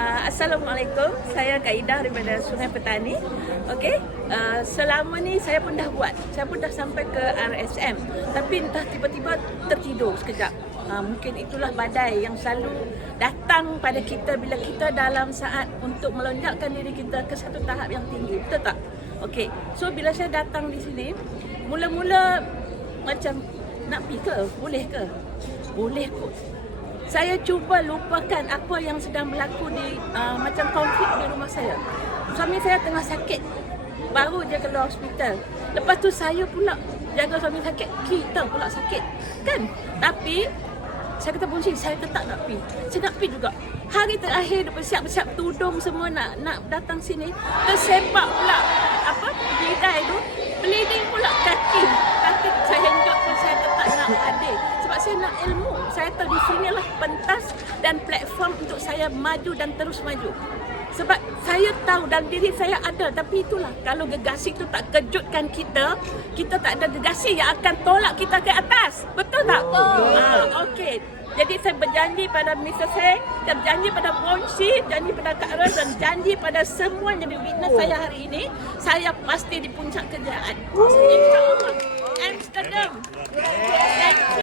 Assalamualaikum, saya Kak Ida daripada Sungai Petani. Okey, selama ni saya pun dah buat, saya pun dah sampai ke RSM, tapi entah tiba-tiba tertidur sekejap. Mungkin itulah badai yang selalu datang pada kita bila kita dalam saat untuk melonjakkan diri kita ke satu tahap yang tinggi, betul tak? Okey, so bila saya datang di sini, mula-mula macam nak pergi ke? Boleh ke? Boleh kot. Saya cuba lupakan apa yang sedang berlaku di macam konflik di rumah saya. Suami saya tengah sakit, baru dia keluar hospital. Lepas tu saya pula jaga suami sakit, kita pula sakit, kan? Tapi saya kata Bunsi, saya tetap nak pergi. Saya nak pergi juga. Hari terakhir dia bersiap-siap tudung semua nak datang sini, tersepak pula bidai tu, bleeding pula kaki. Tapi saya enggak pun saya tetap nak hadir. Sebab saya nak ilmu. Saya tahu di sinilah pentas dan platform untuk saya maju dan terus maju. Sebab saya tahu dan diri saya ada, tapi itulah kalau gegasi itu tak kejutkan kita, kita tak ada gegasi yang akan tolak kita ke atas. Betul tak? Okey. Jadi saya berjanji pada Mr. Seng, dan berjanji pada Bonsi, janji pada Kak Ros dan janji pada semua yang jadi witness saya hari ini, saya pasti di puncak kejayaan. InsyaAllah. Amsterdam.